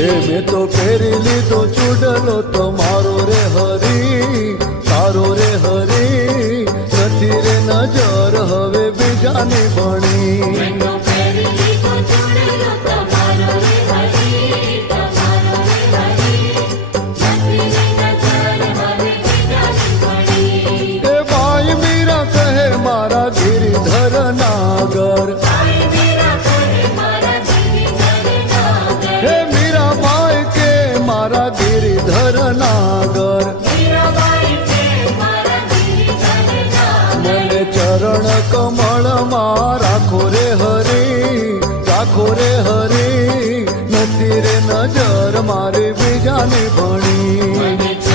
મેં તો પહેરી લીધો ચૂડલો તમારો રે હરી, તારો રે હરી, નથી રે નજર હવે બીજાની ભણી. એ ભાઈ મીરા કહે મારા ગિરિધર નાગર, હે મીરાબાઈ કે મારા ગિરિધર નાગર, મને ચરણ કમળમાં રાખો રે હરી, રાખો રે હરી, નથી રે નજર મારી બીજાની ભણી.